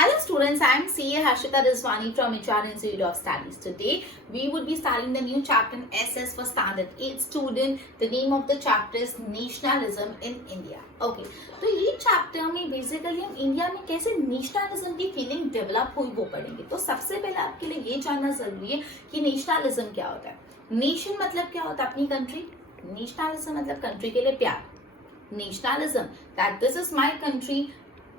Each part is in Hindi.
Hello students, I am CA Harshita Rizwani from HR Institute of Studies. Today we would be starting the new chapter in SS for Standard 8 student. The name of the chapter is Nationalism in India. Okay, तो ये चैप्टर में बेसिकली हम इंडिया में कैसे नेशनलिज्म की फीलिंग डेवलप हुई वो पढ़ेंगे. तो सबसे पहले आपके लिए ये जानना जरूरी है कि नेशनलिज्म क्या होता है. नेशन मतलब क्या होता है? अपनी कंट्री. नेशनलिज्म मतलब कंट्री के लिए प्यार. Nationalism that this is my country,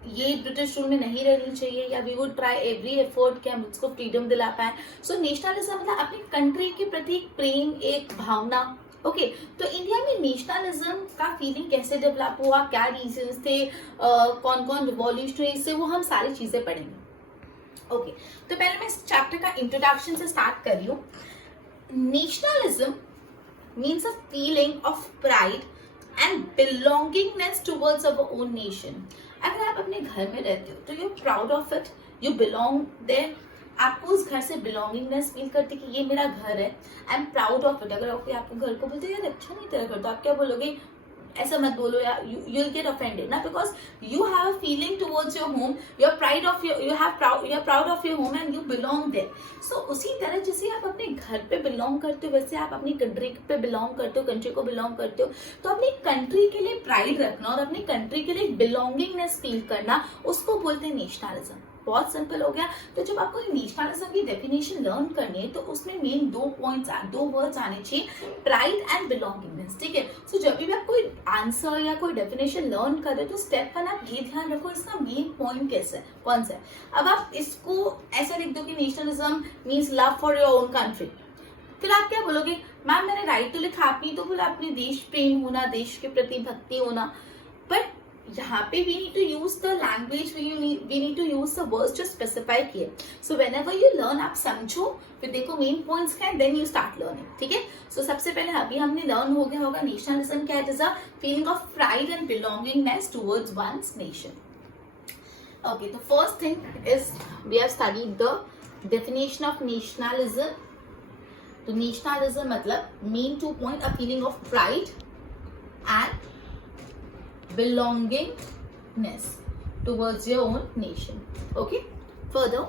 ये ब्रिटिश रूल में नहीं रहनी चाहिए, या we would try every effort कि हम उसको फ्रीडम दिला पाए. सो नेशनलिज्म मतलब अपनी कंट्री के प्रति प्रेम, एक भावना. ओके, तो इंडिया में नेशनलिज्म का फीलिंग कैसे डेवलप हुआ, क्या रीजंस थे, कौन कौन रिवॉल्यूशन हुई, इससे वो हम सारी चीजें पढ़ेंगे. ओके, तो पहले मैं इस चैप्टर का इंट्रोडक्शन से स्टार्ट कर रही हूँ. Nationalism means a feeling of pride and belongingness towards our own nation. अगर आप अपने घर में रहते हो तो you proud of it, you belong there. आपको उस घर से बिलोंगिंगनेस फील करती कि ये मेरा घर है, I am proud of it. अगर कोई आपको घर को बोलते यार अच्छा नहीं तेरा घर, तो आप क्या बोलोगे? ऐसा मत बोलो या यू विल गेट ऑफेंडेड ना, because you have a feeling towards your home, you are proud of your, you are proud of your home and you belong there. So उसी तरह जैसे आप अपने घर पे बिलोंग करते हो, वैसे आप अपनी कंट्री पे बिलोंग करते हो, कंट्री को बिलोंग करते हो. तो अपनी कंट्री के लिए प्राइड रखना और अपनी कंट्री के लिए बिलोंगिंगनेस फील करना, उसको बोलते हैं नेशनलिज्म. बहुत सिंपल हो गया. तो जब आपको नेशनलिज्म की डेफिनेशन लर्न करनी है तो उसमें मेन दो वर्ड्स आने चाहिए, प्राइड एंड बिलोंगिंगनेस. ठीक है. सो जब भी आप कोई आंसर या कोई डेफिनेशन लर्न कर रहे हो तो स्टेप 1 आप ये ध्यान रखो इसका मेन पॉइंट कैसे है, कौन सा है. अब आप इसको ऐसा लिख दो कि nationalism means love for your own country. फिर आप क्या बोलोगे? मैम मैंने राइट तो लिखा, आप नहीं तो बोला अपने देश प्रेम होना, देश के प्रति भक्ति होना. बट यहाँ पे we need to use the language, we need to use the words जो specify किए. So whenever you learn, आप समझो, फिर देखो मेन पॉइंट्स क्या है, then you start learning. ठीक है. So सबसे पहले अभी हमने लर्न हो गया होगा नेशनलिज्म क्या है. It is a feeling of pride and belongingness towards one's nation. Okay, the first thing is we have studied the definition of nationalism. तो nationalism मतलब main 2 point, a feeling of pride and belongingness towards your own nation. Okay, further,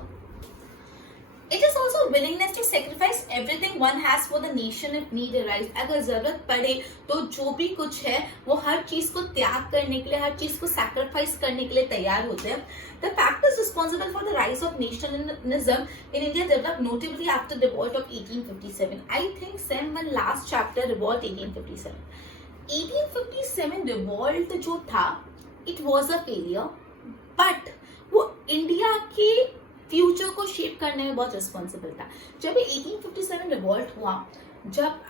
it is also willingness to sacrifice everything one has for the nation if need arise. अगर जरूरत पड़े तो जो भी कुछ है वो हर चीज को त्याग करने के लिए, हर चीज को सैक्रिफाइस करने के लिए तैयार होते हैं. The factors responsible for the rise of nationalism in India developed notably after the revolt of 1857. I think Sem one last chapter revolt 1857. 1857 revolt जो था, it was a failure, but वो इंडिया के फ्यूचर को शेप करने में बहुत रिस्पॉन्सिबल था. जब 1857 रिवॉल्ट हुआ, जब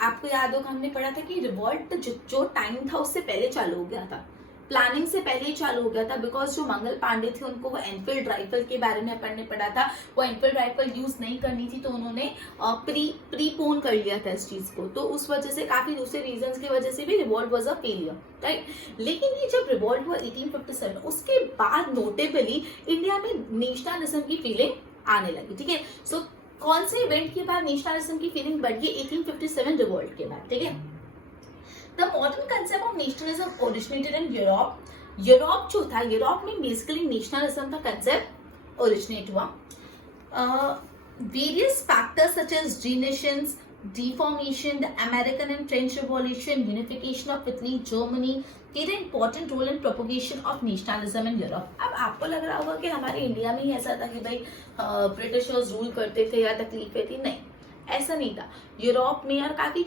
आपको याद होगा हमने पढ़ा था कि रिवॉल्ट जो टाइम था उससे पहले चालू हो गया था, प्लानिंग से पहले ही चालू हो गया था. बिकॉज जो मंगल पांडे थे उनको वो एनफील्ड राइफल के बारे में पढ़ने पड़ा था, वो एनफील्ड राइफल यूज नहीं करनी थी, तो उन्होंने प्रीपोन कर लिया था इस चीज को. तो उस वजह से काफी दूसरे रीजंस की वजह से भी revolt was a failure, right. लेकिन ये जब रिवॉल्ट हुआ 1857, उसके बाद नोटेबली इंडिया में नेशनलिज्म की फीलिंग आने लगी. ठीक है. सो कौन से इवेंट के बाद नेशनलिज्म की फीलिंग बढ़ी? 1857 रिवॉल्ट के बाद. ठीक है. The modern concept of nationalism originated in Europe. Europe जो था, यूरोप में बेसिकली नेशनलिज्म का कंसेप्ट ओरिजिनेट हुआ. Various factors such as renaissance, deformation, the American and French Revolution, unification of Italy, Germany played an important role in propagation of nationalism in Europe. अब आपको लग रहा होगा कि हमारे इंडिया में ही ऐसा था कि भाई ब्रिटिशर्स रूल करते थे या तकलीफें थी. नहीं, ऐसा नहीं था. यूरोप में और काफी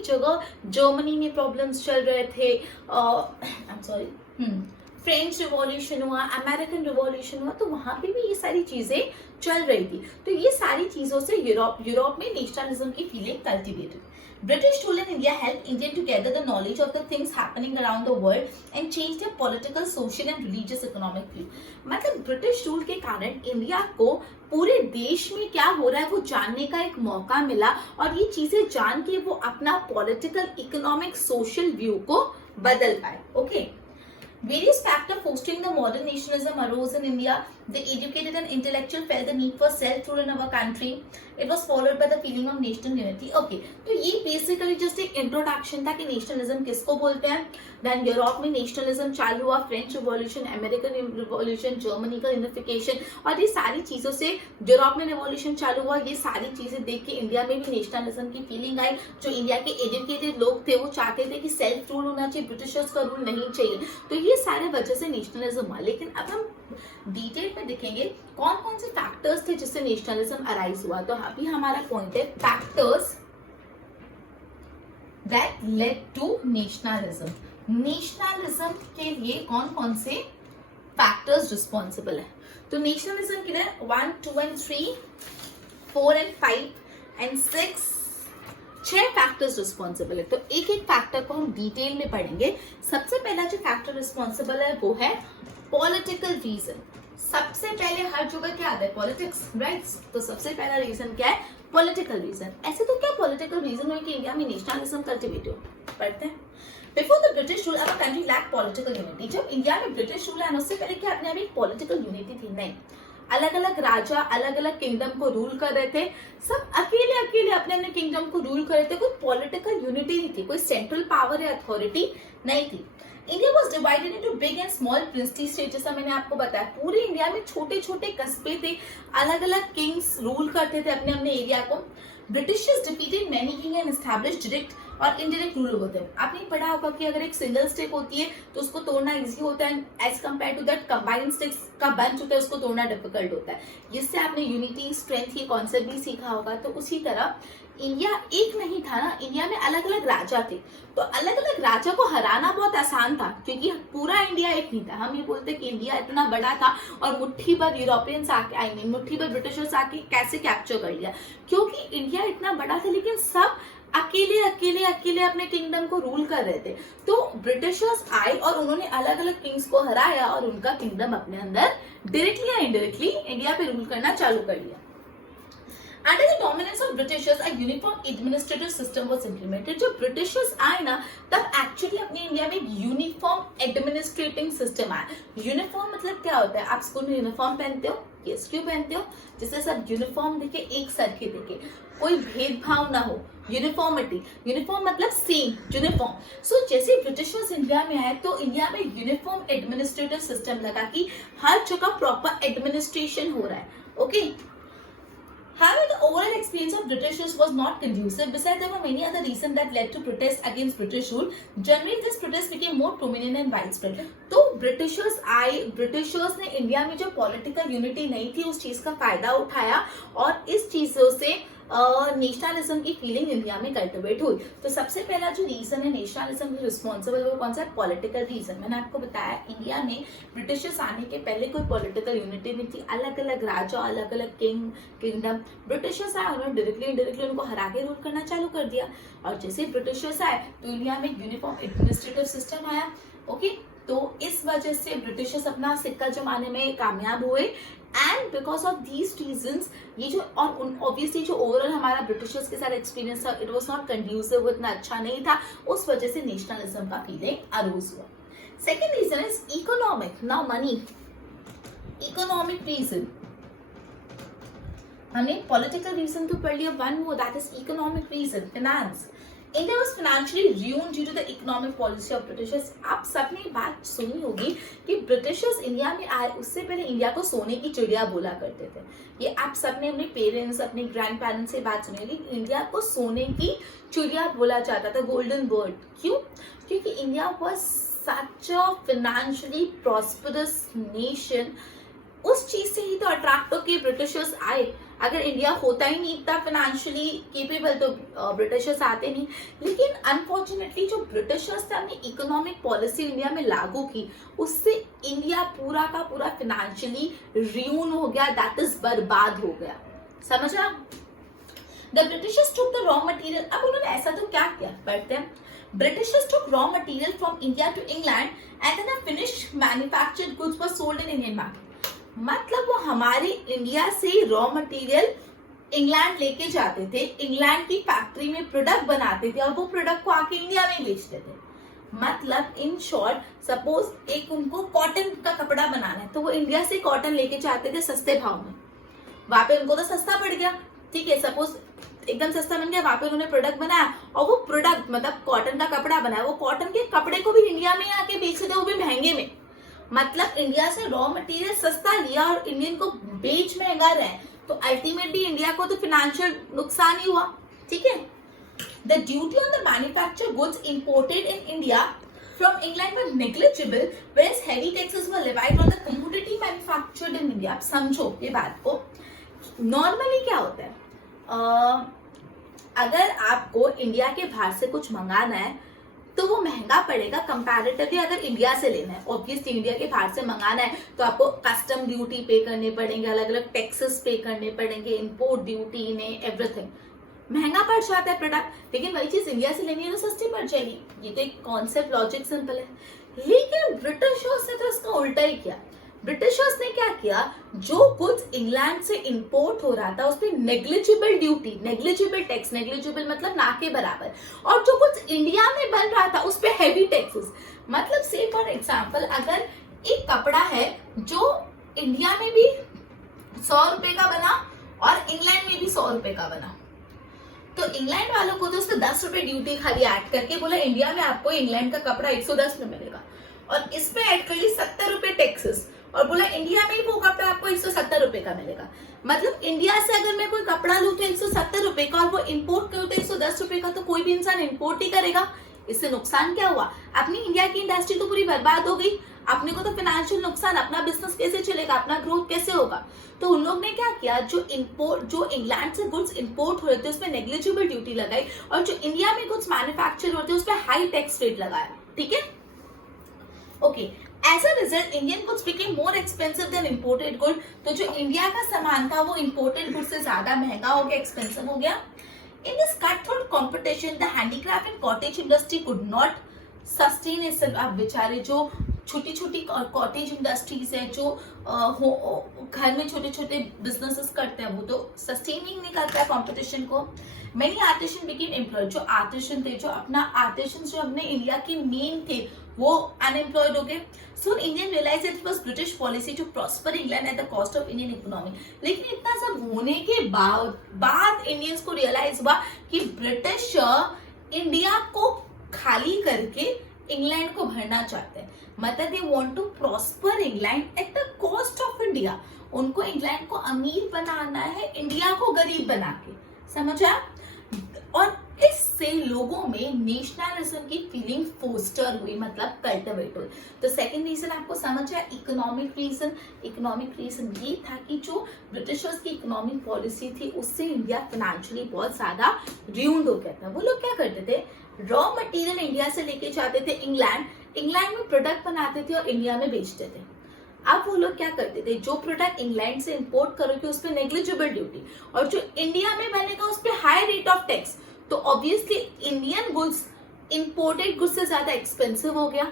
जगह जर्मनी में प्रॉब्लम्स चल रहे थे. फ्रेंच रिवॉल्यूशन हुआ, अमेरिकन रिवॉल्यूशन हुआ, तो वहां पे भी ये सारी चीजें चल रही थी. तो ये सारी चीजों से यूरोप में नेशनलिज्म की feeling cultivated. British rule in India helped Indians to gather the knowledge of the things happening around the world and change their political, social and religious economic view. मतलब ब्रिटिश रूल के कारण इंडिया को पूरे देश में क्या हो रहा है वो जानने का एक मौका मिला, और ये चीजें जान के वो अपना पॉलिटिकल, इकोनॉमिक, सोशल व्यू को बदल पाए. Okay. Various factors fostering the modern nationalism arose in India. The educated and intellectual felt the need for self-rule in our country. It was followed by the feeling of national unity. Okay, तो ये basically just एक introduction था कि nationalism किसको बोलते हैं. Then यूरोप में nationalism चालू हुआ, French Revolution, American Revolution, Germany का unification, और ये सारी चीजों से यूरोप में revolution चालू हुआ. ये सारी चीजें देख के इंडिया में भी nationalism की feeling आई. जो इंडिया के educated लोग थे वो चाहते थे कि self rule होना चाहिए, ब्रिटिशर्स का रूल नहीं चाहिए. तो ये सारे वजह से नेशनलिज्म हुआ. लेकिन अब हम डिटेल में देखेंगे कौन कौन से फैक्टर्स थे जिससे नेशनलिज्म अराइज हुआ. तो अभी हमारा पॉइंट है factors that led to nationalism. Nationalism के लिए कौन कौन से फैक्टर्स रिस्पॉन्सिबल है. तो नेशनलिज्म के लिए 1, 2 and 3, 4 and 5 and 6 6 factors responsible है. तो एक एक फैक्टर को हम डिटेल में पढ़ेंगे. सबसे पहला जो फैक्टर रिस्पॉन्सिबल है वो है पॉलिटिकल रीजन. सबसे पहले हर जगह क्या आता है, पॉलिटिक्स, राइट. तो सबसे पहला रीजन क्या है, पॉलिटिकल रीजन. ऐसे तो क्या पॉलिटिकल रीजन है कि इंडिया में नेशनलिज्म कल्टिवेट हो. पढ़ते हैं. Before the British rule our country lacked political unity. जब इंडिया में ब्रिटिश रूल आया उससे पहले क्या अपने यहाँ एक पॉलिटिकल यूनिटी थी? नहीं. अलग अलग राजा अलग अलग किंगडम को रूल कर रहे थे. सब अकेले अकेले अपने अपने किंगडम को रूल कर रहे थे. कोई पॉलिटिकल यूनिटी नहीं थी, कोई सेंट्रल पावर या अथॉरिटी नहीं थी. India was divided into big and small princely state. जैसा मैंने आपको बताया पूरे इंडिया में छोटे छोटे कस्बे थे, अलग अलग किंग्स रूल करते थे अपने अपने एरिया को. Britishers defeated many king and established direct और इनडायरेक्ट रूल होते हैं. आपने पढ़ा होगा कि अगर एक सिंगल स्टिक होती है तो उसको तोड़ना इजी होता है, as compare to that combined sticks का बंच होता है उसको तोड़ना डिफिकल्ट होता है. जिससे आपने यूनिटी स्ट्रेंथ की कॉन्सेप्ट भी सीखा होगा. तो उसी तरह इंडिया एक नहीं था ना, इंडिया में अलग अलग राजा थे. तो अलग अलग राजा को हराना बहुत आसान था क्योंकि पूरा इंडिया एक नहीं था. हम ये बोलते कि इंडिया इतना बड़ा था और मुट्ठी भर यूरोपियंस आके, आई मीन मुट्ठी भर ब्रिटिशर्स आके कैसे कैप्चर कर लिया, क्योंकि इंडिया इतना बड़ा था लेकिन सब अकेले अकेले अकेले अपने किंगडम को रूल कर रहे थे. तो ब्रिटिशर्स आए और उन्होंने अलग अलग किंग्स को हराया और उनका किंगडम अपने अंदर डायरेक्टली या इनडायरेक्टली इंडिया पे रूल करना चालू कर लिया. Under the dominance of Britishers, a uniform administrative system was implemented. जब ब्रिटिशर्स आए ना तब एक्चुअली अपने इंडिया में यूनिफॉर्म एडमिनिस्ट्रेटिंग सिस्टम आया. यूनिफॉर्म मतलब क्या होता है, आप स्कूल में यूनिफॉर्म पहनते हो, यस, क्यों पहनते हो, जिससे सब यूनिफॉर्म दिखे, एक सर के दिखे, कोई भेदभाव ना हो. यूनिफॉर्मिटी, यूनिफॉर्म मतलब सेम, यूनिफॉर्म. सो जैसे ब्रिटिशर्स इंडिया में आए तो इंडिया में यूनिफॉर्म एडमिनिस्ट्रेटिव सिस्टम लगा कि हर जगह प्रॉपर एडमिनिस्ट्रेशन हो रहा है. Okay. However, the overall experience of Britishers was not conducive. Besides, there were many other reasons that led to protests against British rule. Generally, this protest became more prominent and widespread. तो Britishers आए, Britishers ने इंडिया में जो political unity नहीं थी उस चीज का फायदा उठाया और इस चीजों से नेशनलिज्म की फीलिंग इंडिया में कल्टिवेट हुई. तो सबसे पहला जो रीजन है नेशनलिज्म की रिस्पॉन्सिबल वो कौन सा है, पॉलिटिकल रीजन. मैंने आपको बताया इंडिया में ब्रिटिशर्स आने के पहले कोई पॉलिटिकल यूनिटी नहीं थी. अलग अलग राजा, अलग अलग किंगडम. ब्रिटिशर्स आए, उन्होंने डायरेक्टली इनडायरेक्टली उनको हरा के रूल करना चालू कर दिया. और जैसे ब्रिटिशर्स आए तो इंडिया में यूनिफॉर्म एडमिनिस्ट्रेटिव सिस्टम आया. ओके. तो इस वजह से ब्रिटिशर्स अपना सिक्का जमाने में कामयाब हुए. And because of these reasons ये जो और ऑब्वियसली जो ओवरऑल हमारा ब्रिटिशर्स के साथ एक्सपीरियंस था इट वाज नॉट कंड्यूसिव, इतना अच्छा नहीं था. उस वजह से नेशनलिज्म का फीलिंग अरोज हुआ. Second reason is economic. Now money, economic reason. हमने पॉलिटिकल रीजन तो पढ़ लिया, one more that is economic reason, finance. India was financially ruined due to the economic policy of Britishers. आप सबने बात सुनी होगी कि ब्रिटिशर्स इंडिया में आए उससे पहले इंडिया को सोने की चिड़िया बोला करते थे. ये आप सबने अपने पेरेंट्स, अपने ग्रैंड पेरेंट्स से बात सुनी होगी. इंडिया को सोने की चिड़िया बोला जाता था, गोल्डन बर्ड. क्यों? क्योंकि India was such a financially prosperous nation. उस चीज से ही तो अट्रैक्ट होकर ब्रिटिशर्स आए. अगर इंडिया होता ही नहीं इतना फाइनेंशियली केपेबल तो ब्रिटिशर्स आते नहीं. लेकिन अनफॉर्चुनेटली जो ब्रिटिशर्स ने अपनी इकोनॉमिक पॉलिसी इंडिया में लागू की उससे इंडिया पूरा का पूरा फाइनेंशियली रियून हो गया, दैट इज बर्बाद हो गया. समझा? The Britishers took the raw material. अब उन्होंने ऐसा तो क्या किया, पढ़ते हैं. Britishers took raw material from India to England and then the finished manufactured goods were sold in Indian market. मतलब वो हमारे इंडिया से रॉ मटेरियल इंग्लैंड लेके जाते थे, इंग्लैंड की फैक्ट्री में प्रोडक्ट बनाते थे और वो प्रोडक्ट को आके इंडिया में बेचते थे. मतलब इन शॉर्ट सपोज एक उनको कॉटन का कपड़ा बनाना है, तो वो इंडिया से कॉटन लेके जाते थे सस्ते भाव में, वहां पे उनको तो सस्ता पड़ गया, ठीक है, सपोज एकदम सस्ता बन गया, वहां पे उन्होंने प्रोडक्ट बनाया और वो प्रोडक्ट मतलब कॉटन का कपड़ा बनाया, वो कॉटन के कपड़े को भी इंडिया में आके बेचते थे, वो भी महंगे में। मतलब इंडिया से रॉ मटेरियल सस्ता लिया और इंडियन को बेच महंगा रहे, तो अल्टीमेटली इंडिया को तो फाइनेंशियल नुकसान ही हुआ, ठीक है। The duty on the manufacture goods imported in India from England were negligible, whereas heavy taxes were levied on the commodity manufactured in India। आप समझो ये बात को, नॉर्मली क्या होता है, अगर आपको इंडिया के बाहर से कुछ मंगाना है तो वो महंगा पड़ेगा कंपैरेटिवली अगर इंडिया से लेना है। ऑब्वियसली इंडिया के बाहर से मंगाना है तो आपको कस्टम ड्यूटी पे करने पड़ेंगे, अलग अलग टैक्सेस पे करने पड़ेंगे, इंपोर्ट ड्यूटी ने एवरीथिंग, महंगा पड़ जाता है प्रोडक्ट। लेकिन वही चीज इंडिया से लेनी है तो सस्ती पड़ जाएगी, ये तो एक कॉन्सेप्ट लॉजिक सिंपल है। लेकिन ब्रिटिशर्स ने तो इसका उल्टा ही किया। ब्रिटिशर्स ने क्या किया, जो गुड्स इंग्लैंड से इंपोर्ट हो रहा था उसमें negligible duty, negligible tax, negligible मतलब ना के बराबर, और जो गुड्स इंडिया में बन रहा था उस पर हैवी टैक्सेस। मतलब से फॉर एग्जाम्पल अगर एक कपड़ा है जो इंडिया में भी 100 रुपए का बना और इंग्लैंड में भी 100 रुपए का बना, तो इंग्लैंड वालों को तो उससे 10 रुपए ड्यूटी खाली ऐड करके बोला इंडिया में आपको इंग्लैंड का कपड़ा 110 में मिलेगा, और इसमें ऐड कर ली 70 रुपए टैक्सेस और बोला इंडिया में ही वो कपड़ा आपको 170 रुपए का मिलेगा। मतलब इंडिया से अगर मैं कोई कपड़ा लूं तो 170 रुपए का और वो इंपोर्ट करूं तो 110 रुपए का, तो कोई भी इंसान इंपोर्ट ही करेगा। इससे नुकसान क्या हुआ, अपनी इंडिया की इंडस्ट्री तो पूरी बर्बाद हो गई, अपने को तो फाइनेंशियल नुकसान, अपना बिजनेस कैसे चलेगा, अपना ग्रोथ कैसे होगा। तो उन लोग ने क्या किया, जो इंग्लैंड से गुड्स इंपोर्ट हो रहे थे उसमें नेग्लिजिबल ड्यूटी लगाई, और जो इंडिया में गुड्स मैन्युफैक्चर होते उस पर हाई टैक्स रेट लगाया, ठीक है। Okay, as a result Indian goods became more expensive than imported good. तो जो इंडिया का सामान था वो इंपोर्टेड गुड से ज्यादा महंगा हो गया, एक्सपेंसिव हो गया। In this cutthroat competition, the handicraft and cottage industry could not sustain itself। अब बेचारे जो छोटी छोटी कॉटेज इंडस्ट्रीज है, जो घर में छोटे छोटे बिजनेसेस करते हैं, वो तो सस्टेन ही नहीं करता है कॉम्पिटिशन को। मेनी आर्टिशन बिकेम एम्प्लॉयड, जो आर्टिशन थे, जो अपने इंडिया के मेन थे, वो अनएम्प्लॉयड हो गए। Soon Indian realized that it was British policy to prosper England at the cost of Indian economy। लेकिन इतना सब होने के बाद इंडियंस को रियलाइज हुआ कि ब्रिटिश इंडिया को खाली करके इंग्लैंड को भरना चाहते हैं। मतलब they want to prosper England at the cost of India. उनको इंग्लैंड को अमीर बनाना है, इंडिया को गरीब बना के, समझा। और इससे लोगों में नेशनलिज्म की फीलिंग फोस्टर हुई, मतलब कल्टिवेट हुई। तो सेकंड रीजन आपको समझ आया, इकोनॉमिक रीजन। इकोनॉमिक रीजन ये था कि जो ब्रिटिशर्स की इकोनॉमिक पॉलिसी थी उससे इंडिया फाइनेंशियली बहुत ज्यादा र्यून्ड हो गया था। वो लोग क्या करते थे, रॉ मटेरियल इंडिया से लेके जाते थे इंग्लैंड में प्रोडक्ट बनाते थे और इंडिया में बेचते थे। अब वो लोग क्या करते थे, जो प्रोडक्ट इंग्लैंड से इंपोर्ट करोगे उस पर नेग्लिजिबल ड्यूटी, और जो इंडिया में बनेगा उस पर हाई रेट ऑफ टैक्स। तो obviously Indian goods imported goods से ज्यादा एक्सपेंसिव हो गया।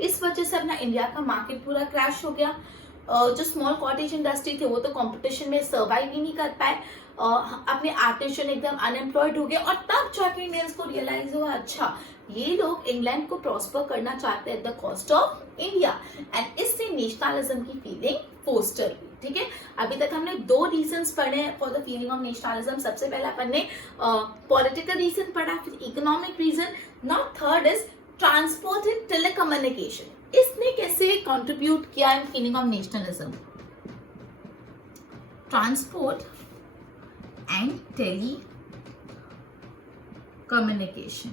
इस वजह से अपना इंडिया का मार्केट पूरा क्रैश हो गया। जो स्मॉल कॉटेज इंडस्ट्री थी वो तो कंपटीशन में सर्वाइव ही नहीं कर पाए, अपने आर्टिशन एकदम अनएम्प्लॉयड हो गए। और तब जाके इंडियंस को रियलाइज हुआ, अच्छा ये लोग इंग्लैंड को प्रॉस्पर करना चाहते हैं at the cost of India, and इससे नेशनलिज्म की फीलिंग फोस्टर हुई, ठीक है। अभी तक हमने 2 रीजंस पढ़े for the feeling of nationalism. सबसे पहला अपन ने पॉलिटिकल रीजन पढ़ा, फिर economic reason. Now third is transport and telecommunication. इसने कैसे कंट्रीब्यूट किया in feeling of nationalism. Transport and telecommunication।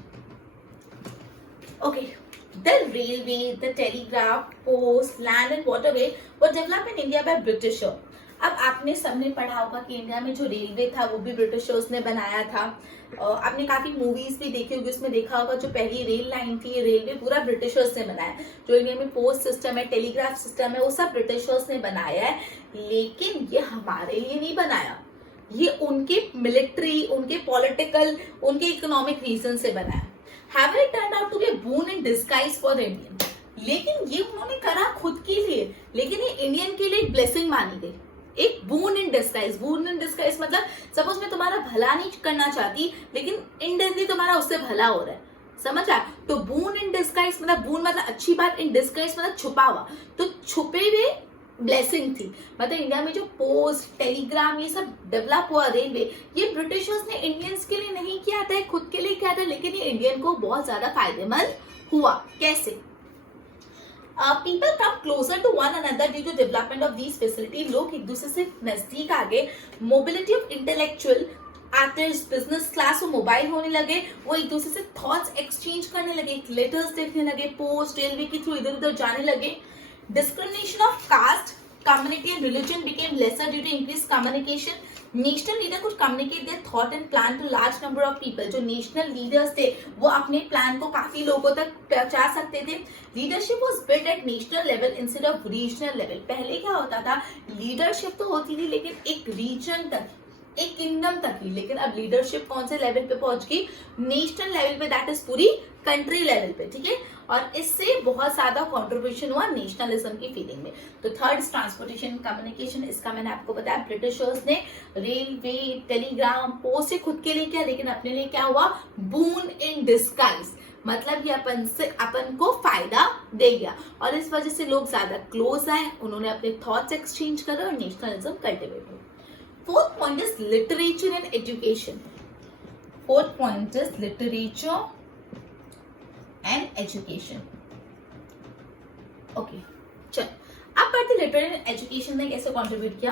Okay, the railway, the telegraph, post, land and waterway were developed in India by Britisher। अब आपने सबने पढ़ा होगा कि इंडिया में जो रेलवे था वो भी ब्रिटिशर्स ने बनाया था। आपने काफी मूवीज भी देखी होगी, उसमें देखा होगा जो पहली रेल लाइन थी, रेलवे पूरा ब्रिटिशर्स ने बनाया। जो इंडिया में पोस्ट सिस्टम है, टेलीग्राफ सिस्टम है, वो सब ब्रिटिशर्स ने बनाया है। लेकिन ये हमारे लिए नहीं बनाया, ये उनके मिलिट्री, उनके पॉलिटिकल, उनके इकोनॉमिक रीजन से बनाया। Have it turned out to be a boon in disguise for the Indian। लेकिन ये उन्होंने करा खुद के लिए, लेकिन ये इंडियन के लिए एक ब्लेसिंग मानी गई, एक boon in disguise. Boon in disguise मतलब सपोज मैं तुम्हारा भला नहीं करना चाहती लेकिन इनडायरेक्टली तुम्हारा उससे भला हो रहा है, समझ आया? तो बून इन डिस्गाइज मतलब बून मतलब अच्छी बात, इन डिस्गाइज मतलब छुपा हुआ, तो छुपे हुए ब्लेसिंग थी। मतलब इंडिया में जो पोस्ट, टेलीग्राम ये सब डेवलप हुआ, रेलवे, ये ब्रिटिशर्स ने इंडियंस के लिए नहीं किया था, खुद के लिए किया था, लेकिन ये इंडियन को बहुत ज्यादा फायदेमंद हुआ। कैसे? People come closer to one another due to development of these facilities. लोग एक दूसरे से नजदीक आ गए। Mobility of intellectual, artist, business class, वो मोबाइल होने लगे, वो एक दूसरे से थॉट्स एक्सचेंज करने लगे, लेटर्स देखने लगे, पोस्ट, रेलवे के थ्रू इधर उधर जाने लगे। Discrimination of caste, community and religion became lesser due to increased communication. National leader कुछ communicate their thought and plan to large number of people. जो नेशनल लीडर्स थे वो अपने प्लान को काफी लोगों तक पहुंचा सकते थे। Leadership was build eight national level instead of regional level. पहले क्या होता था, लीडरशिप तो होती थी लेकिन एक रीजन तक, एक किंगडम तक ही, लेकिन अब लीडरशिप कौन से लेवल पे पहुंच गई, नेशनल लेवल पे, दैट इज पूरी कंट्री लेवल पे, ठीक है। और इससे बहुत ज्यादा कंट्रीब्यूशन हुआ नेशनलिज्म की फीलिंग में। तो थर्ड ट्रांसपोर्टेशन कम्युनिकेशन, इसका मैंने आपको बताया ब्रिटिशर्स ने रेलवे, टेलीग्राम, पोस्ट से खुद के लिए किया, लेकिन अपने लिए क्या हुआ, बून इन डिस्गाइज, मतलब ये अपन को फायदा दे गया, और इस वजह से लोग ज्यादा क्लोज आए, उन्होंने अपने थॉट्स एक्सचेंज करे और नेशनलिज्म कल्टिवेट हुआ। Fourth point is literature and education. Fourth point is literature and education. Okay, चल अब बढ़ते लिटरेचर एंड एजुकेशन ने कैसे कंट्रीब्यूट किया।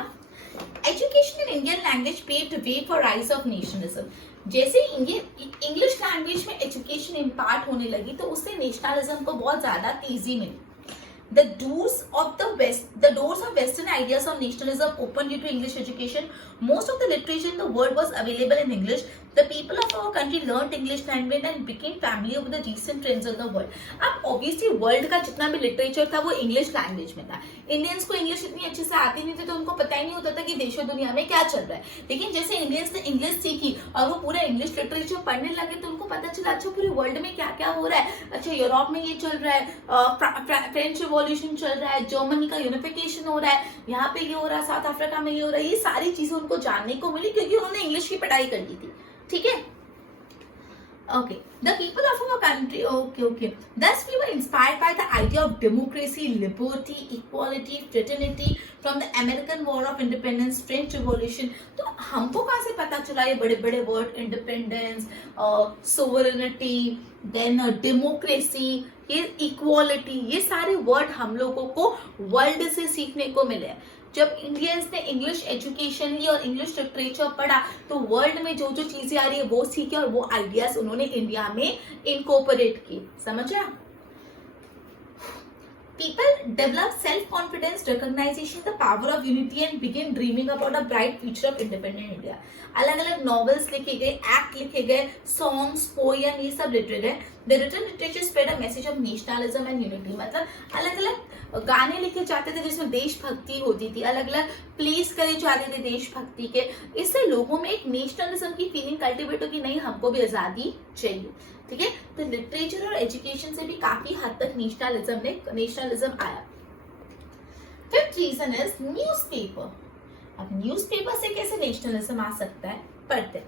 Education in Indian language paved way for rise of nationalism. जैसे इंग्लिश लैंग्वेज में एजुकेशन इम्पार्ट होने लगी तो उससे नेशनलिज्म को बहुत ज्यादा तेजी मिली। The doors of Western ideas of nationalism opened due to English education. Most of the literature in the world was available in English. The people of our country learned English language and became familiar with the recent trends in the world. अब obviously world का जितना भी literature था वो English language में था। Indians को English इतनी अच्छे से आती नहीं थी तो उनको पता ही नहीं होता था कि देश और दुनिया में क्या चल रहा है। लेकिन जैसे Indians ने English सीखी और वो पूरा English literature पढ़ने लगे तो उनको पता चला अच्छा पूरे वर्ल्ड में क्या क्या हो रहा है, अच्छा यूरोप में ये चल रहा है, फ्रेंच रिवॉल्यूशन चल रहा है, जर्मनी का यूनिफिकेशन हो रहा है, यहाँ पे ये हो रहा है, साउथ अफ्रीका में ये हो रहा है, ये सारी चीजें उनको जानने को मिली क्योंकि उन्होंने इंग्लिश की पढ़ाई कर ली थी, ठीक है। Okay, the people of our country, okay. Thus we were inspired by the idea of democracy, liberty, equality, fraternity from the American War of Independence, French Revolution. तो हमको कहाँ से पता चला ये बड़े बड़े word, independence, sovereignty, then democracy, ये इक्वालिटी, ये सारे वर्ड हम लोगों को वर्ल्ड से सीखने को मिले। जब इंडियंस ने इंग्लिश एजुकेशन ली और इंग्लिश लिटरेचर पढ़ा तो वर्ल्ड में जो जो चीजें आ रही है वो सीखे और वो आइडियाज उन्होंने इंडिया में इनकॉर्पोरेट की। समझा? People develop self-confidence, recognition the power of unity and begin dreaming about a bright future of independent India. अलग अलग नॉवेल्स लिखे गए, एक्ट लिखे गए, सॉन्ग्स, पोयम, ये सब लिखे गए। The written literature spread a message of nationalism and unity. मतलब अलग अलग गाने लिखे जाते थे जिसमें देशभक्ति होती थी, अलग अलग प्लेस करे जाते थे देशभक्ति के। इससे लोगों में एक नेशनलिज्म की फीलिंग कल्टिवेट होगी, नहीं हमको भी आजादी चाहिए, ठीक है। तो लिटरेचर और एजुकेशन से भी काफी हद तक नेशनलिज्म आया। Fifth reason is newspaper. अब न्यूज़पेपर से कैसे नेशनलिज्म आ सकता है, पढ़ते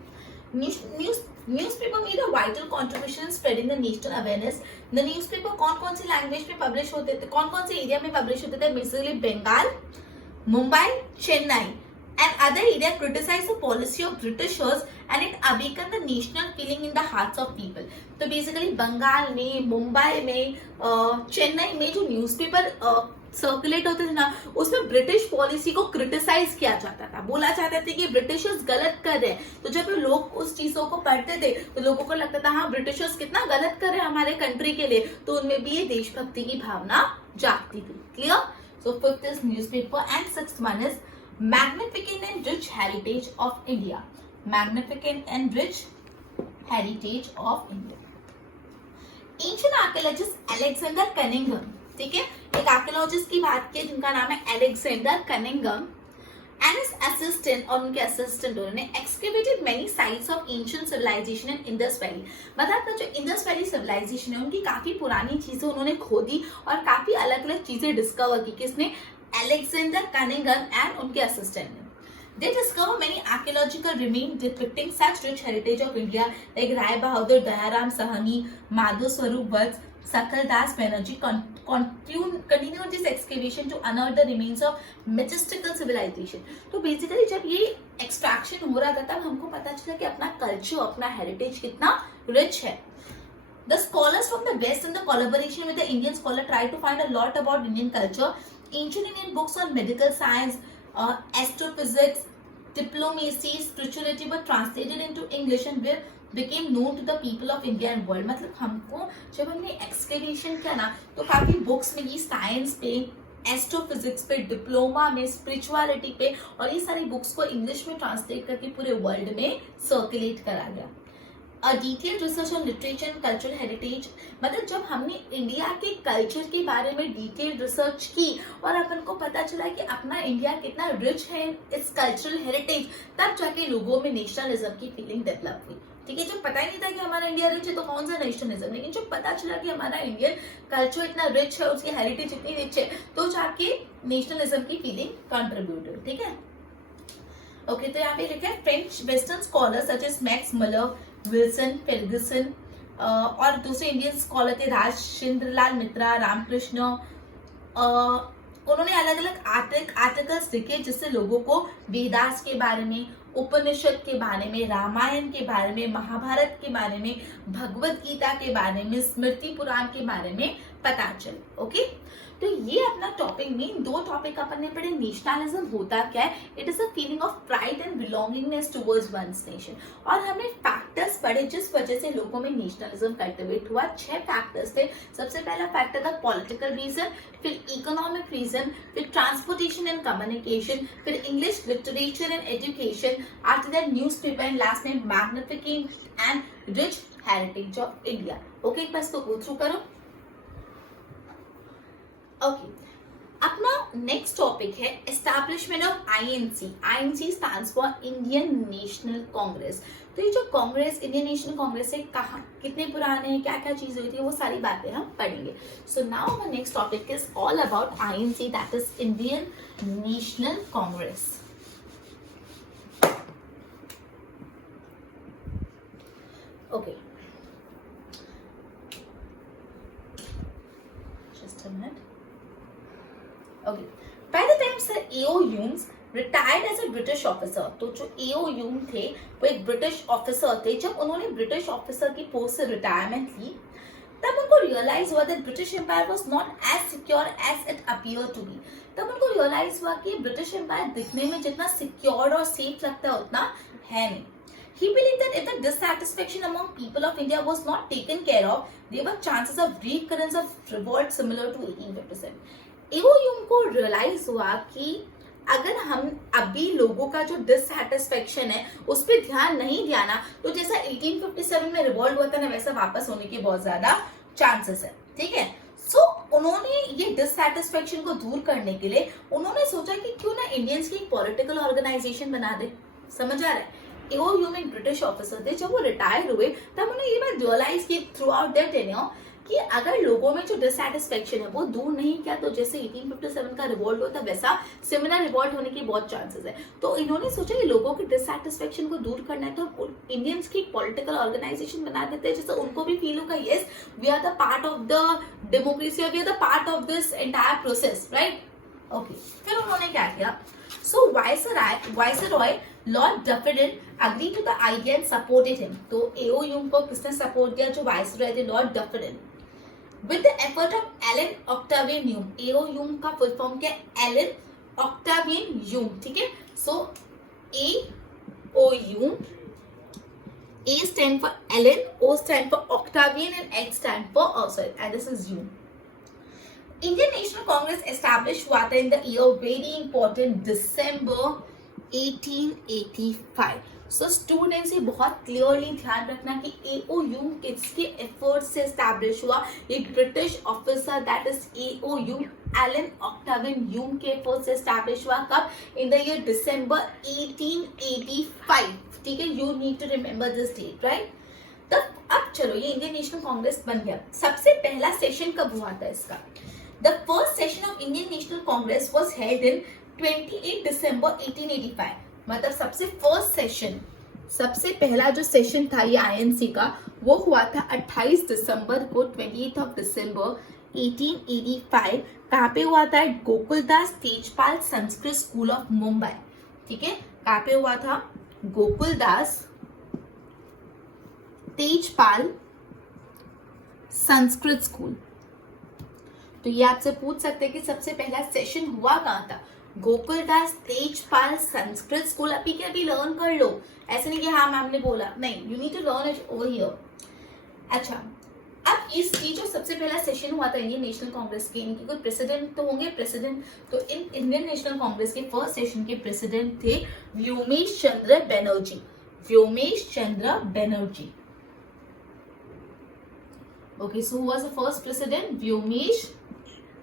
newspaper made a vital contribution in spreading the national awareness. The newspaper कौन कौन से लैंग्वेज में पब्लिश होते थे, कौन कौन से एरिया में पब्लिश होते थे, basically Bengal, Mumbai, Chennai and other area criticize the policy of Britishers and it awakened the national feeling in the hearts of people. तो बेसिकली बंगाल में, मुंबई में, चेन्नई में जो न्यूज़पेपर सर्कुलेट होते थे ना उसमें ब्रिटिश पॉलिसी को क्रिटिसाइज किया जाता था, बोला जाता था कि ब्रिटिशर्स गलत कर रहे हैं। तो जब लोग उस चीजों को पढ़ते थे तो लोगों को लगता था हाँ ब्रिटिशर्स कितना गलत कर रहे हैं हमारे कंट्री के लिए, तो उनमें भी ये देशभक्ति की भावना जागती थी। Clear? So fifth is newspaper and sixth one is magnificent and rich heritage of India. Magnificent and rich heritage of India. Ancient archaeologist Alexander Cunningham, ठीक है, एक आर्कियोलॉजिस्ट की बात की जिनका नाम है Alexander Cunningham, and his assistant और उनके असिस्टेंट उन्होंने excavated many sites of ancient civilization in Indus Valley. मतलब जो इंडस वैली सिविलाइजेशन है उनकी काफी पुरानी चीजें उन्होंने खोदी और काफी अलग अलग चीजें डिस्कवर की। किसने? Alexander Cunningham and उनके असिस्टेंट ने। They discover many archaeological remains depicting such rich heritage of India like Rai Bahadur, Dayaram Sahani, Madhu Swarup Vats, Sakal Das Banerjee continued this excavation to unearth the remains of mystical civilization. तो बेसिकली जब ये एक्सट्रैक्शन हो रहा था तब हमको पता चला कि अपना कल्चर, अपना हेरिटेज कितना रिच है. The scholars from the West, in the collaboration with the Indian scholar, tried to find a lot about Indian culture. Ancient Indian books on medical science, astrophysics, diplomacy, spirituality were translated into English and became known to the people of India and world. मतलब हमको जब हमने एक्सकेवेशन किया ना तो काफी बुक्स मिली साइंस पे, एस्ट्रोफिजिक्स पे, डिप्लोमा में, स्पिरिचुअलिटी पे, और ये सारी बुक्स को इंग्लिश में ट्रांसलेट करके पूरे वर्ल्ड में सर्कुलेट करा गया. A detailed research on literature and cultural heritage, मतलब जब हमने इंडिया के कल्चर के बारे में डिटेल्ड रिसर्च की और अपन को पता चला कि अपना इंडिया कितना रिच है इस कल्चरल हेरिटेज, तब जाके लोगों में नेशनलिज्म की फीलिंग डेवलप हुई. ठीक है, जब पता ही नहीं था कि हमारा इंडिया रिच है तो कौन सा नेशनलिज्म, लेकिन जब पता चला कि हमारा इंडियन कल्चर इतना रिच है, उसकी हेरिटेज इतनी रिच है, तो जाके नेशनलिज्म की फीलिंग कंट्रीब्यूट हुई. ठीक है, ओके. तो यहाँ पे लिखा है French western scholar such as Max Muller, Wilson, Ferguson और दूसरे इंडियन स्कॉलर थे राजेंद्रलाल मित्रा, रामकृष्ण. उन्होंने अलग अलग आर्टिकल्स लिखे जिससे लोगों को वेदास के बारे में, उपनिषद के बारे में, रामायण के बारे में, महाभारत के बारे में, भगवत गीता के बारे में, स्मृति पुराण के बारे में पता चले. ओके, तो ये अपना टॉपिक में दो टॉपिक अपन ने पढ़े. नेशनलिज्म होता क्या है? It is a feeling of pride and belongingness towards one's nation. और हमने फैक्टर्स पढ़े जिस वजह से लोगों में नेशनलिज्म कल्टिवेट हुआ. 6 फैक्टर्स थे. सबसे पहला फैक्टर था पॉलिटिकल रीजन, फिर इकोनॉमिक रीजन, फिर ट्रांसपोर्टेशन एंड कम्युनिकेशन, फिर English literature and education, after that newspaper and last में magnificent and rich heritage of India. Okay, एक बार इसको गो थ्रू करो. ओके, अपना नेक्स्ट टॉपिक है establishment of INC. INC stands for Indian National Congress. तो ये जो कांग्रेस, इंडियन नेशनल कांग्रेस है, कहाँ, कितने पुराने हैं, क्या क्या चीजें हुई थी, वो सारी बातें हम पढ़ेंगे. So now our next topic is all about INC, that is Indian National Congress. Okay, just a minute. Okay. By the time Sir A.O. Humes retired as a British officer, तो जो A.O. Hume थे वो एक ब्रिटिश ऑफिसर थे. जब उन्होंने ब्रिटिश ऑफिसर की पोस्ट से रिटायरमेंट ली तब उनको रियलाइज हुआ that British empire was not as secure as it appear to be. तब उनको रियलाइज हुआ कि ब्रिटिश एम्पायर दिखने में जितना सिक्योर और सेफ लगता है उतना है नहीं. He believed that if the dissatisfaction among people of India was not taken care of, there were chances of recurrence of revolt similar to 1857. A.O. Hume को रियलाइज हुआ कि अगर हम अभी लोगों का जो डिससैटिस्फैक्शन है उस पर ध्यान नहीं दिया ना, तो जैसा 1857 में रिवॉल्ट हुआ था ना, वैसा वापस होने के बहुत ज्यादा चांसेस है. ठीक है, सो उन्होंने ये डिससैटिस्फैक्शन को दूर करने के लिए उन्होंने सोचा कि क्यों ना इंडियंस की पॉलिटिकल ऑर्गेनाइजेशन बना दे. समझ आ रहा है? A.O. Hume एक ब्रिटिश ऑफिसर थे. जब वो रिटायर हुए तब उन्होंने ये बात रियलाइज की थ्रू आउट देयर टेन्योर कि अगर लोगों में जो डिससैटिस्फैक्शन है वो दूर नहीं किया तो जैसे 1857 का रिवॉल्ट होता वैसा सिमिलर रिवॉल्ट होने की बहुत चांसेस है. तो इन्होंने सोचा कि लोगों के डिससैटिस्फैक्शन को दूर करना है तो इंडियंस की पॉलिटिकल ऑर्गेनाइजेशन बना देते हैं जिससे उनको भी फील होगा yes we are the part of the democracy, we are the part of this entire process, right. Okay, फिर उन्होंने क्या किया? So viceroy Lord Dufferin agreed to the idea and supported him. तो A.O. Hume को किसने सपोर्ट किया? जो वाइसरॉय थे Lord Dufferin. With the effort of Alan Octavian Hume, A.O. Hume का फुल फॉर्म क्या है? Alan Octavian Hume. ठीक है, so A.O. Hume, A stand for Alan, O stand for Octavian and X stand for and this is Hume. Indian National Congress established हुआ था in the year very important December 1885. So students ये बहुत क्लियरली ध्यान रखना कि A.O. Hume किसके एफर्ट से एस्टैब्लिश हुआ. एक British officer that is A.O. Hume, Allan Octavian Hume के एफर्ट से एस्टैब्लिश हुआ. कब? In the year December 1885. ठीक है, you need to remember this date, right. तब अब चलो ये इंडियन नेशनल कांग्रेस बन गया. सबसे पहला सेशन कब हुआ था इसका? The first session of Indian National Congress was held in 28 December 1885. मतलब सबसे फर्स्ट सेशन, सबसे पहला जो सेशन था ये आईएनसी का, वो हुआ था 28 दिसंबर को, 28 ऑफ दिसंबर 1885। कहाँ पे हुआ था? Gokuldas Tejpal Sanskrit school of Mumbai. ठीक है, कहाँ पे हुआ था? गोकुलदास तेजपाल संस्कृत स्कूल। तो ये आपसे पूछ सकते हैं कि सबसे पहला सेशन हुआ कहाँ था? गोकुलदास तेजपाल संस्कृत स्कूल। अभी के अभी लर्न कर लो, ऐसे नहीं कि हाँ मैम ने बोला, नहीं, you need to learn it over here. अच्छा, अब ये जो सबसे पहला सेशन हुआ था इंडियन नेशनल कांग्रेस के, इनके कोई प्रेसिडेंट तो होंगे, प्रेसिडेंट तो इन इंडियन नेशनल कांग्रेस के फर्स्ट सेशन के प्रेसिडेंट थे Vyomesh Chandra Banerjee. Vyomesh Chandra Banerjee. Okay, so who was the first president? Vyomesh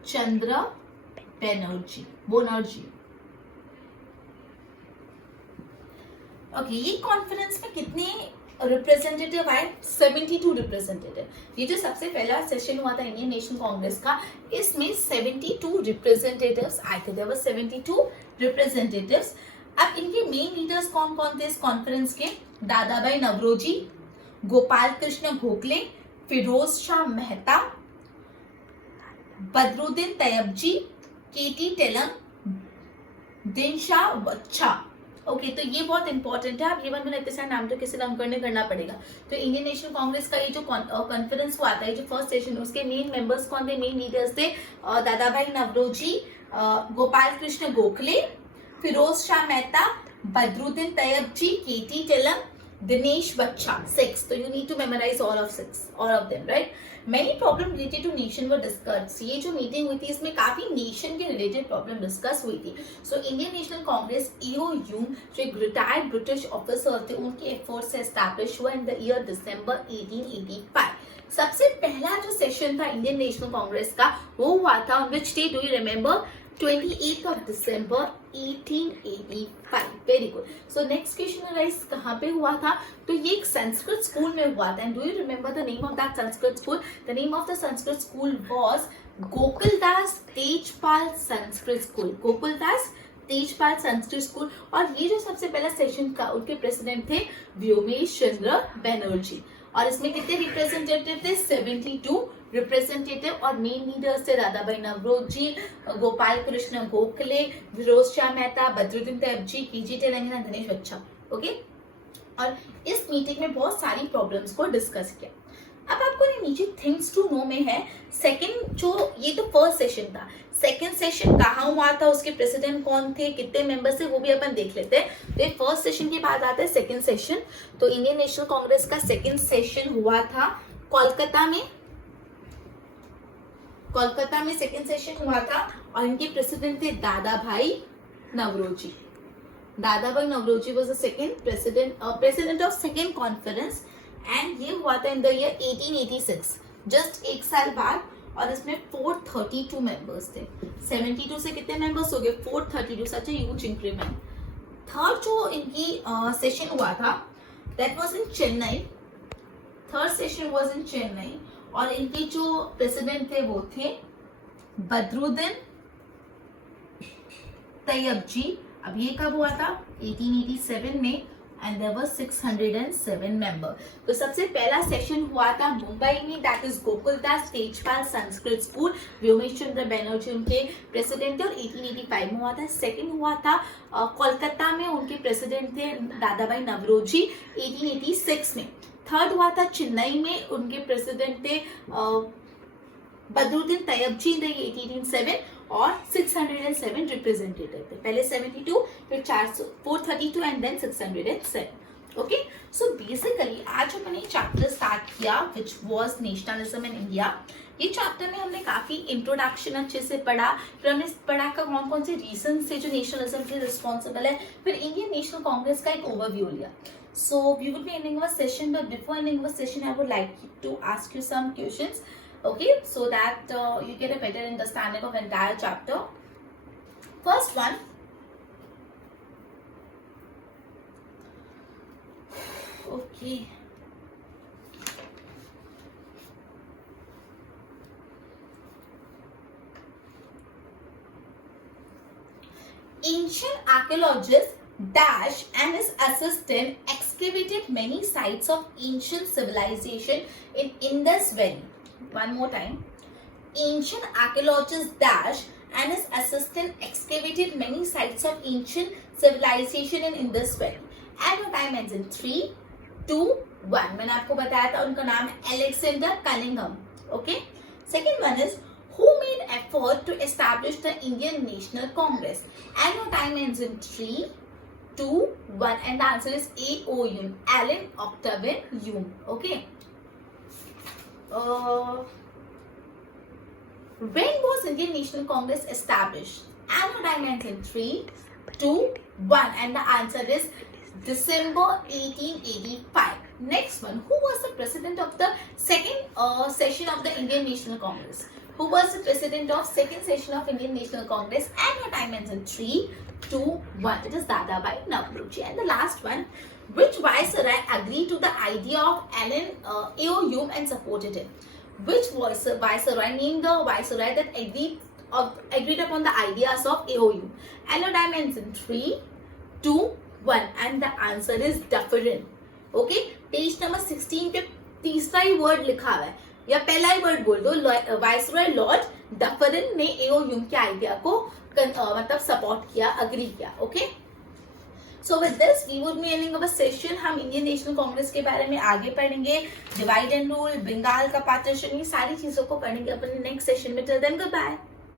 Chandra Banerjee. Okay, ये कॉन्फ्रेंस में कितने रिप्रेजेंटेटिव आए? 72 रिप्रेजेंटेटिव। ये जो सबसे पहला सेशन हुआ था इंडियन नेशनल कांग्रेस का, इसमें 72 रिप्रेजेंटेटिव्स आए थे। There were 72 representatives. अब इनके मेन लीडर्स कौन कौन थे इस कॉन्फ्रेंस के? दादाभाई नवरोजी, गोपाल कृष्ण गोखले, फिरोज शाह मेहता, बदरुद्दीन तैयबजी, केटी तेलंग, दिनशाह बच्चा। ओके, तो ये बहुत इंपॉर्टेंट है। आप ये 1 मिनट इतने सारे नाम तो किसी नाम करना पड़ेगा। तो इंडियन नेशनल कांग्रेस का ये जो कॉन्फ्रेंस हुआ था, ये जो फर्स्ट सेशन, उसके मेन मेंबर्स कौन थे? मेन लीडर्स थे दादाभाई नवरोजी, गोपाल कृष्ण गोखले, फिरोज शाह मेहता, बदरुद्दीन तैयबजी, केटी Telang, Dinesh Bacha, 6. So you need to memorize all of them, right? Many problems related to nation were discussed. ये जो मीटिंग हुई थी इसमें काफी नेशन के रिलेटेड प्रॉब्लम डिस्कस हुई थी। So Indian National Congress A O Hume जो एक रिटायर्ड ब्रिटिश ऑफिसर थे, उनके एफर्ट से एस्टैब्लिश हुआ इन द ईयर दिसंबर 1885। सबसे पहला जो सेशन था इंडियन नेशनल कांग्रेस का, वो हुआ था on which day? Do you remember? 28th of December 1885. Very good. So next question arise कहाँ पे हुआ था? तो ये एक संस्कृत स्कूल में हुआ था। And do you remember the name of that Sanskrit school? The name of the Sanskrit school was Gokuldas Tejpal Sanskrit school. Gokuldas Tejpal Sanskrit school. और ये जो सबसे पहला सेशन था, उनके प्रेसिडेंट थे व्योमेश चंद्र बनर्जी। और इसमें कितने रिप्रेजेंटेटिव थे? 72 रिप्रेजेंटेटिव। और मेन लीडर्स थे दादाभाई नवरोजी, गोपाल कृष्ण गोखले, फिरोज शाह मेहता, बदरुद्दीन तैयबजी, केटी तेलंगाना, दिनेश बच्चा। ओके, और इस मीटिंग में बहुत सारी प्रॉब्लम्स को डिस्कस किया। अब आपको नीचे थिंग्स टू नो में है, सेकंड जो, ये तो फर्स्ट सेशन था, सेकंड सेशन कहाँ हुआ था, उसके प्रेसिडेंट कौन थे, कितने मेंबर्स थे, वो भी अपन देख लेते हैं। तो ये फर्स्ट सेशन के बाद आता है सेकंड सेशन। तो इंडियन नेशनल कांग्रेस का सेकंड सेशन हुआ था कोलकाता में। कोलकाता में सेकंड सेशन हुआ था और इनके प्रेसिडेंट थे Dadabhai Naoroji. Dadabhai Naoroji was the second president of second conference. And ये हुआ था इन द ईयर 1886, जस्ट एक साल बाद। और इसमें 432 मेंबर्स थे। 72 से कितने मेंबर्स हो गए? 432, सच ए ह्यूज इंक्रीमेंट। थर्ड जो इनकी सेशन हुआ था, that was in Chennai. Third session was in Chennai. और इनके जो प्रेसिडेंट थे वो थे बदरुद्दीन तैयबजी। अब ये कब हुआ था? 1887 में। And there were 607 member. तो सबसे पहला सेशन हुआ था मुंबई में, that is Gokuldas Tejpal Sanskrit school. Womesh Chandra Bonnerjee उनके प्रेसिडेंट थे और 1885 में हुआ था। सेकंड हुआ था कोलकाता में, उनके प्रेसिडेंट थे दादाभाई नवरोजी 1886 में। थर्ड हुआ था चेन्नई में, उनके प्रेसिडेंट थे बदरुद्दीन तैयबजी इन द 1887 और 607 रिप्रेजेंटेटिव थे। पहले 72, फिर 432 and then 607। Okay, so basically आज हमने चैप्टर स्टार्ट किया which was nationalism in India. ये चैप्टर में हमने काफी इंट्रोडक्शन अच्छे से पढ़ा, फिर हमने पढ़ा का कौन कौन से रीजन से जो नेशनलिज्म के रिस्पॉन्सिबल है, फिर इंडियन नेशनल कांग्रेस का एक ओवरव्यू लिया। So we will be ending our session, but before ending our session, I would like to ask you some questions, okay, so that you get a better understanding of entire chapter. First one, okay. Ancient archaeologists Dash and his assistant excavated many sites of ancient civilization in Indus Valley. One more time. Ancient archaeologist Dash and his assistant excavated many sites of ancient civilization in Indus Valley. And your time ends in 3, 2, 1. मैंने आपको बताया था उनका नाम है Alexander Cunningham. Okay. Second one is who made effort to establish the Indian National Congress? And your time ends in 3, 2, 1. And the answer is A.O. Hume. Allen Octavian Hume. Okay. When was Indian National Congress established? And your time ends in 3, 2, 1. And the answer is December 1885. Next one. Who was the president of the second session of the Indian National Congress? Who was the president of second session of Indian National Congress? And your time ends in 3, 2, 1. It is Dadabhai Naoroji. And the last one. Which viceroy agreed to the idea of Allen A.O. Hume and supported him? Which viceroy named the viceroy that agreed upon the ideas of A.O. Hume? And your time ends in 3, 2, 1. And the answer is Dufferin. Okay. Page number 16 पे तीसरा ही वर्ड लिखा हुआ है या पहला ही वर्ड बोल दो. वाइसरॉय लॉर्ड डफरिन ने A.O. ह्यूम के आइडिया को मतलब सपोर्ट किया, अग्री किया. Okay. So with this we would be ending our session. हम इंडियन नेशनल कांग्रेस के बारे में आगे पढ़ेंगे. डिवाइड एंड रूल, बंगाल का पार्टीशन, ये सारी चीजों को पढ़ेंगे अपने नेक्स्ट सेशन में. Till then good bye.